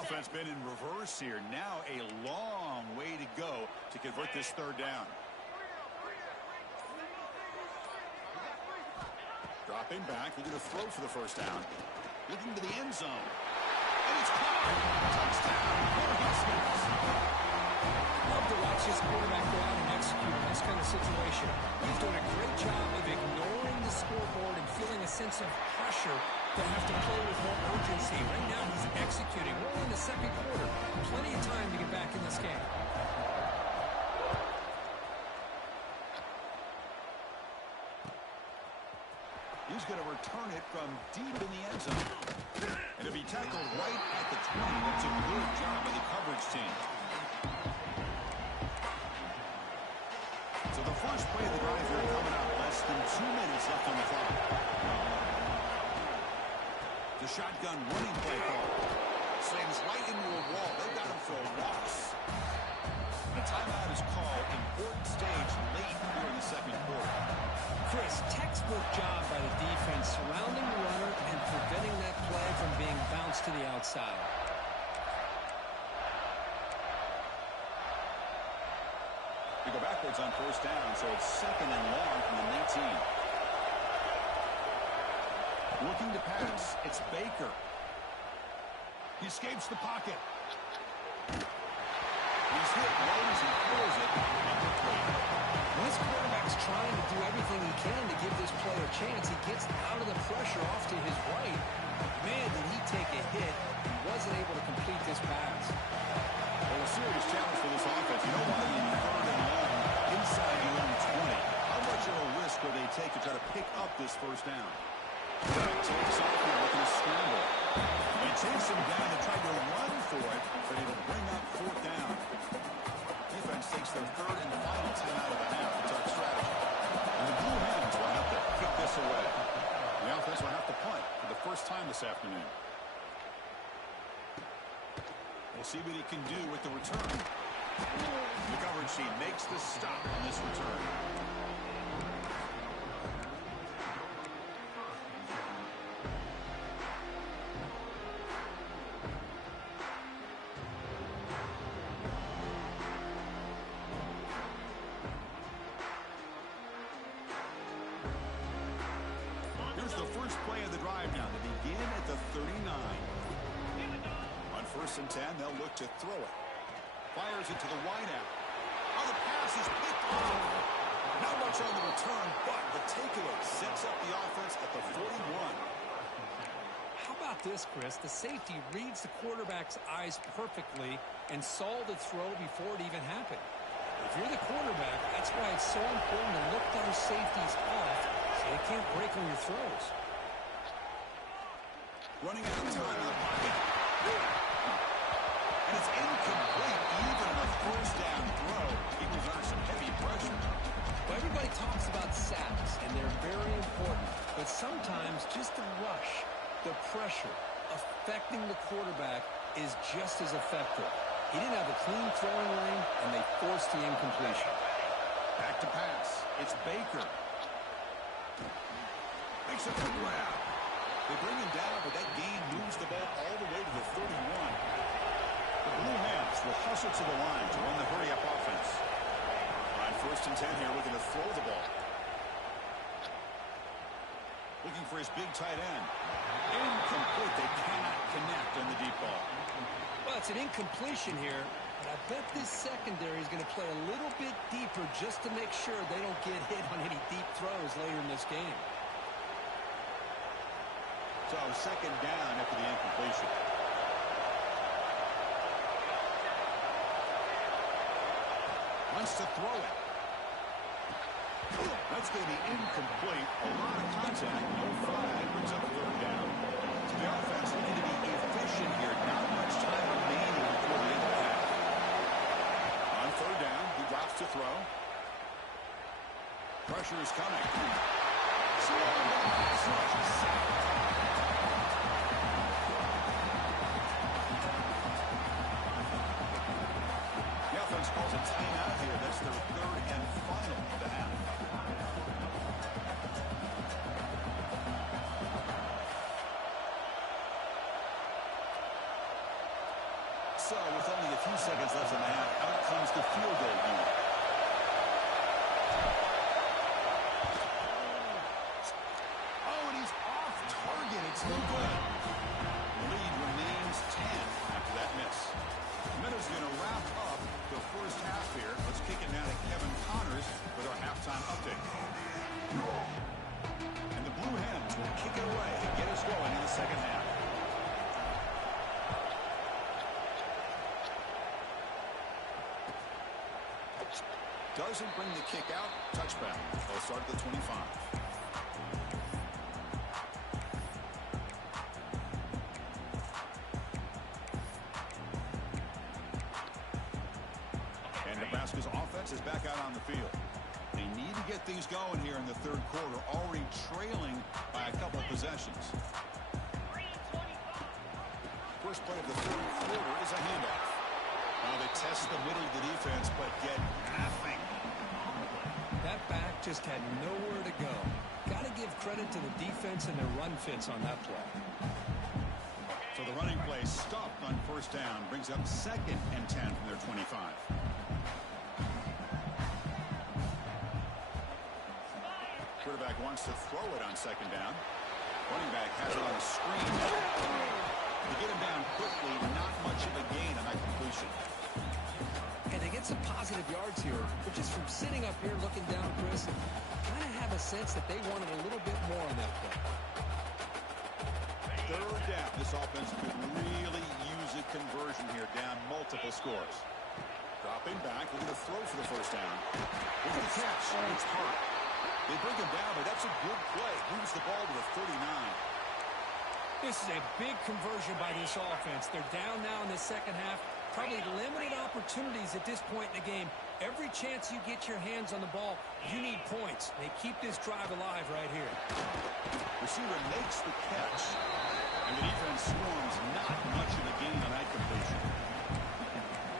Offense been in reverse here. Now a long way to go to convert this third down. Dropping back, looking to throw for the first down. Looking to the end zone. And it's caught. Touchdown. Love to watch this quarterback go out and execute in this kind of situation. He's doing a great job of ignoring the scoreboard and feeling a sense of pressure to have to play with more urgency. Right now he's executing. We're in the second quarter. Plenty of time to get back in this game. He's going to return it from deep in the end zone. And to be tackled right at the 20. That's a good job by the coverage team. So the first play of the drive here coming up. Less than 2 minutes left on the clock. The shotgun running play call. Slams right into a wall. They've got him for a loss. The timeout is called. Important stage late here in the second quarter. Chris, textbook job by the defense surrounding the runner and preventing that play from being bounced to the outside. We go backwards on first down, so it's second and long from the 19. Looking to pass. It's Baker. He escapes the pocket. He's hit low as he throws it. This quarterback's trying to do everything he can to give this player a chance. He gets out of the pressure off to his right. Man, did he take a hit. He wasn't able to complete this pass. Well, a serious challenge for this offense. You know why in third and long inside your own 20. How much of a risk will they take to try to pick up this first down? Takes off here looking to scramble. They chase him down and try to run for it, but it'll bring up fourth down. Defense takes their third and final timeout of the half to talk strategy. And the Blue Hens will have to kick this away. The offense will have to punt for the first time this afternoon. We'll see what he can do with the return. The coverage team makes the stop on this return. Here's the first play of the drive now to begin at the 39. On first and 10, they'll look to throw it. Fires it to the wideout. Oh, the pass is picked off. Not much on the return, but the takeaway sets up the offense at the 41. How about this, Chris? The safety reads the quarterback's eyes perfectly and saw the throw before it even happened. If you're the quarterback, that's why it's so important to look those safeties off so they can't break on your throws. Running out of time in the pocket. And it's incomplete, even on a first down throw. Eagles under some heavy pressure. Well, everybody talks about sacks, and they're very important. But sometimes just the rush, the pressure, affecting the quarterback is just as effective. He didn't have a clean throwing lane, and they forced the incompletion. Back to pass. It's Baker. Makes a good grab. They bring him down, but that gain moves the ball all the way to the 31. The Blue Hens will hustle to the line to run the hurry-up offense. On 1st and 10 here, looking to throw the ball. Looking for his big tight end. Incomplete. They cannot connect on the deep ball. Well, it's an incompletion here, but I bet this secondary is going to play a little bit deeper just to make sure they don't get hit on any deep throws later in this game. So 2nd down after the incompletion. Wants to throw it. That's going to be incomplete. A lot of contact. No flag. Brings up 3rd down. So the offense looking to be efficient here. Not much time remaining before the end of the half. On 3rd down, he drops to throw. Pressure is coming. The offense calls a timeout here. That's their 3rd and final of the half. So, with only a few seconds left in the half, out comes the field goal unit. Oh, and he's off target. It's no good. The lead remains 10 after that miss. Minutes going to wrap up the first half here. Let's kick it now to Kevin Connors with our halftime update. And the Blue Hens will kick it away and get us going in the second half. Doesn't bring the kick out. Touchback. They'll start at the 25. And Nebraska's offense is back out on the field. They need to get things going here in the 3rd quarter, already trailing by a couple possessions. First play of the 3rd quarter is a handoff. Now they test the middle of the defense, but get nothing. That back just had nowhere to go. Got to give credit to the defense and their run fits on that play. So the running play stopped on 1st down, brings up 2nd and 10 from their 25. Quarterback wants to throw it on 2nd down. Running back has it on a screen. To get him down quickly, not much of a gain on that completion. And they get some positive yards here, but just from sitting up here looking down, Chris, kind of have a sense that they wanted a little bit more on that play. 3rd down. This offense could really use a conversion here, down multiple scores. Dropping back, looking to throw for the 1st down. Look at the catch. It's hard. They bring him down, but that's a good play. Moves the ball to the 39. This is a big conversion by this offense. They're down now in the second half. Probably limited opportunities at this point in the game. Every chance you get your hands on the ball, you need points. They keep this drive alive right here. Receiver makes the catch, and the defense swarms. Not much of a gain on that completion.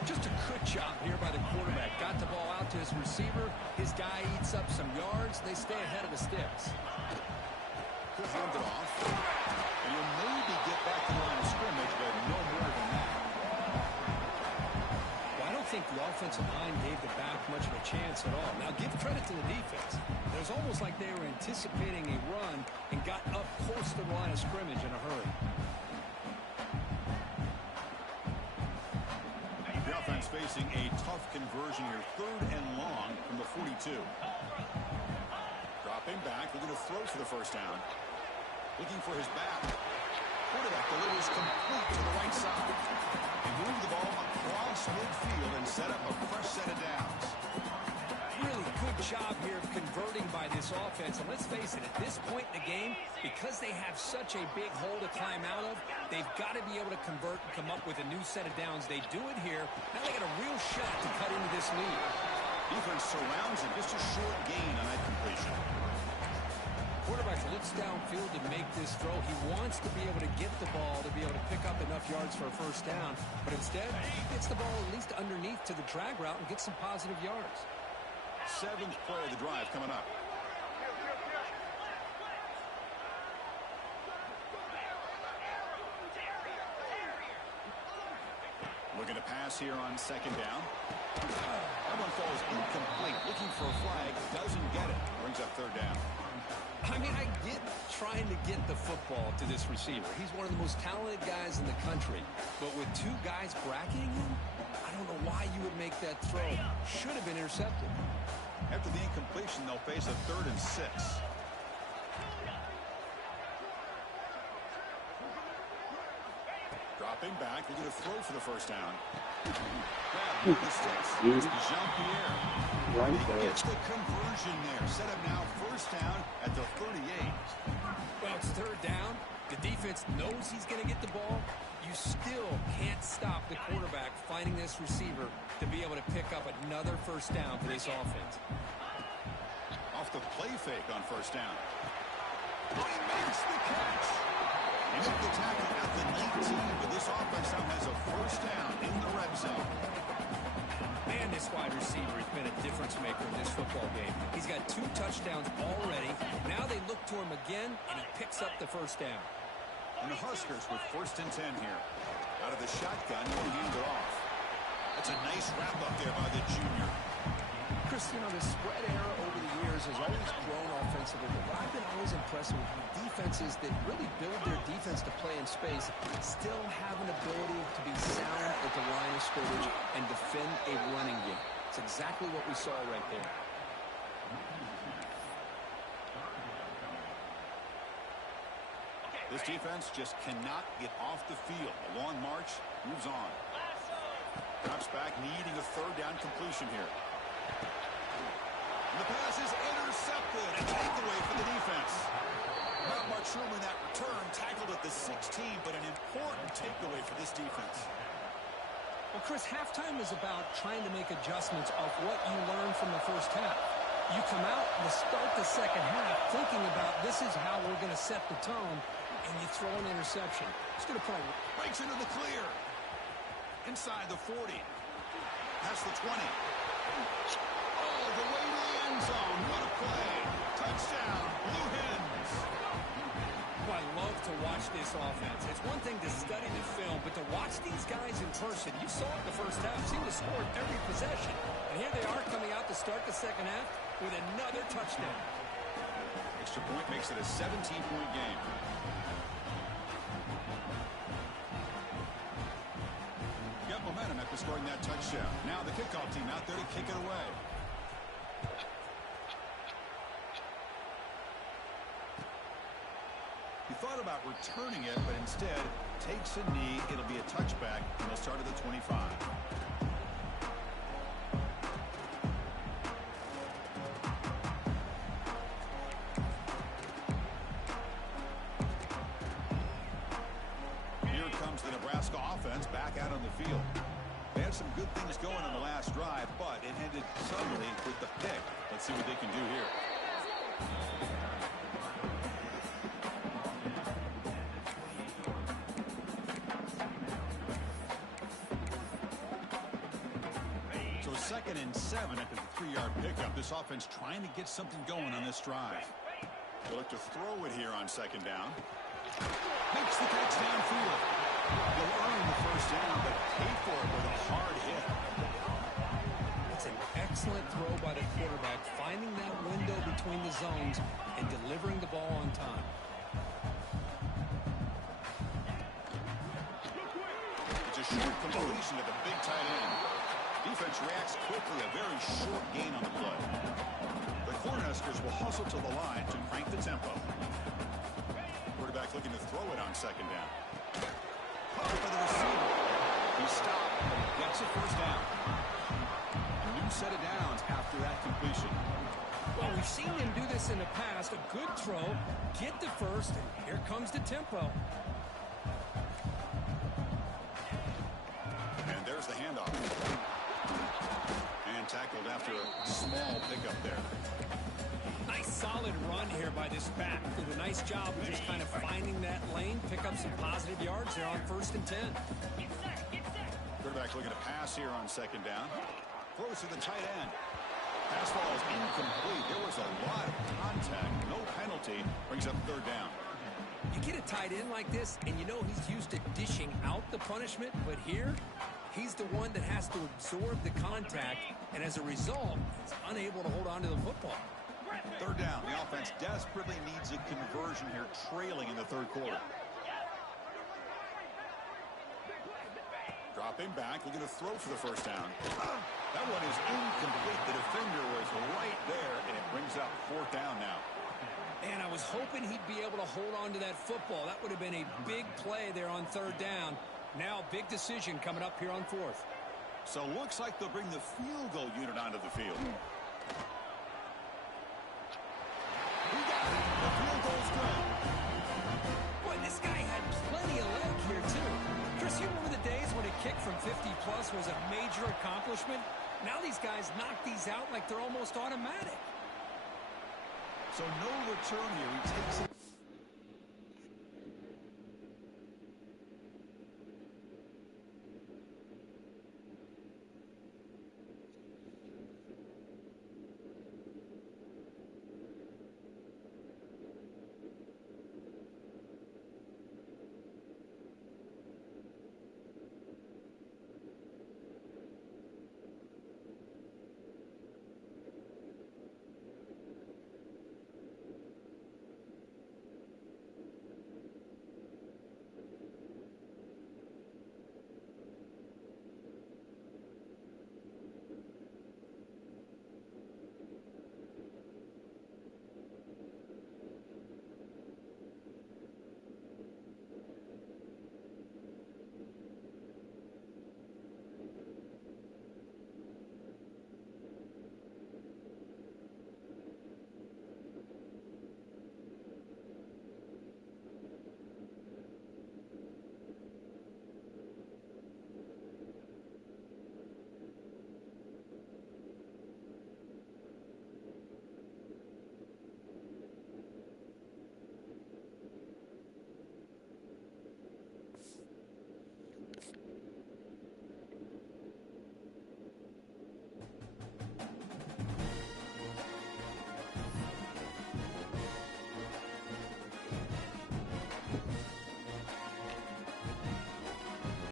Just a good job here by the quarterback. Got the ball out to his receiver. His guy eats up some yards. They stay ahead of the sticks. Could hand it off. And you'll maybe get back to the line of scrimmage, but no more than that. Well, I don't think the offensive line gave the back much of a chance at all. Now, give credit to the defense. It was almost like they were anticipating a run and got up close to the line of scrimmage in a hurry. The offense facing a tough conversion here. 3rd and long from the 42. Dropping back, looking to throw for the 1st down. Looking for his back. Quarterback delivers complete to the right side. They move the ball across midfield and set up a fresh set of downs. Really good job here of converting by this offense. And let's face it, at this point in the game, because they have such a big hole to climb out of, they've got to be able to convert and come up with a new set of downs. They do it here. Now they got a real shot to cut into this lead. Defense surrounds him. Just a short gain on that completion. Quarterback looks downfield to make this throw. He wants to be able to get the ball to be able to pick up enough yards for a 1st down. But instead, he gets the ball at least underneath to the drag route and gets some positive yards. 7th play of the drive coming up. Looking to pass here on second down. That one falls incomplete. Looking for a flag. Doesn't get it. Brings up third down. I mean, I get trying to get the football to this receiver. He's one of the most talented guys in the country. But with two guys bracketing him, I don't know why you would make that throw. Should have been intercepted. After the incompletion, they'll face a 3rd and 6. Dropping back, they're going to throw for the first down. Grab the sticks. It's Jean-Pierre. Right He there. gets the conversion there. Set up now first down at the 38. Well, it's third down. The defense knows he's going to get the ball. You still can't stop the quarterback finding this receiver to be able to pick up another first down for this offense. Off the play fake on first down. Oh, he makes the catch. He made the tackle at the 19, but this offense now has a first down in the red zone. Man, this wide receiver has been a difference maker in this football game. He's got 2 touchdowns already. Now they look to him again, and he picks up the first down. And the Huskers with 1st and 10 here. Out of the shotgun, he'll hand it off. That's a nice wrap up there by the junior. Chris, you know, the spread era over the years has always grown offensively, but I've been always impressed with defenses that really build their defense to play in space, still have an ability to be sound at the line of scrimmage and defend a running game. It's exactly what we saw right there. This defense just cannot get off the field. A long march moves on. Drops back, needing a 3rd down completion here. And the pass is intercepted. A takeaway for the defense. Not much room in that return. Tackled at the 16, but an important takeaway for this defense. Well, Chris, halftime is about trying to make adjustments off what you learned from the first half. You come out to start the second half thinking about this is how we're going to set the tone, and you throw an interception. It's going to play. Breaks into the clear. Inside the 40. Past the 20. All the way to the end zone. What a play. Touchdown. Blue Hens. Well, I love to watch this offense. It's one thing to study the film, but to watch these guys in person, you saw it the first half, seemed to score every possession. And here they are coming out to start the second half with another touchdown. Extra point makes it a 17-point game. Got momentum after scoring that touchdown. Now the kickoff team out there to kick it away. He thought about returning it, but instead takes a knee. It'll be a touchback, and they'll start at the 25. Here comes the Nebraska offense back out on the field. They had some good things going on the last drive, but it ended suddenly with the pick. Let's see what they can do here. So 2nd and 7 after the 3-yard pickup. This offense trying to get something going on this drive. They'll look to throw it here on 2nd down. Makes the catch downfield. They'll earn the first down, but pay for it with a hard hit. It's an excellent throw by the quarterback, finding that window between the zones and delivering the ball on time. It's a short completion to the big tight end. Defense reacts quickly, a very short gain on the play. The Cornhuskers will hustle to the line to crank the tempo. Quarterback looking to throw it on 2nd down. Caught by the receiver. He stopped, but he gets a first down. A new set of downs after that completion. Well, we've seen him do this in the past. A good throw, get the first, and here comes the tempo. And there's the handoff. And tackled after a small pickup there. Nice solid run here by this back. Did a nice job of just kind of finding that lane, pick up some positive yards there on 1st and 10. Quarterback looking to pass here on 2nd down. Throws to the tight end. Pass ball is incomplete. There was a lot of contact. No penalty. Brings up 3rd down. You get a tight end like this, and you know he's used to dishing out the punishment, but here, He's the one that has to absorb the contact, and as a result, he's unable to hold on to the football. Third down. The offense desperately needs a conversion here, trailing in the third quarter. Dropping back, looking to throw for the first down. That one is incomplete. The defender was right there, and it brings up fourth down now. Man, I was hoping he'd be able to hold on to that football. That would have been a big play there on third down. Now, big decision coming up here on fourth. So looks like they'll bring the field goal unit onto the field. We got it. The field goal's good. Boy, this guy had plenty of leg here, too. Chris, you remember the days when a kick from 50-plus was a major accomplishment? Now these guys knock these out like they're almost automatic. So no return here. He takes it.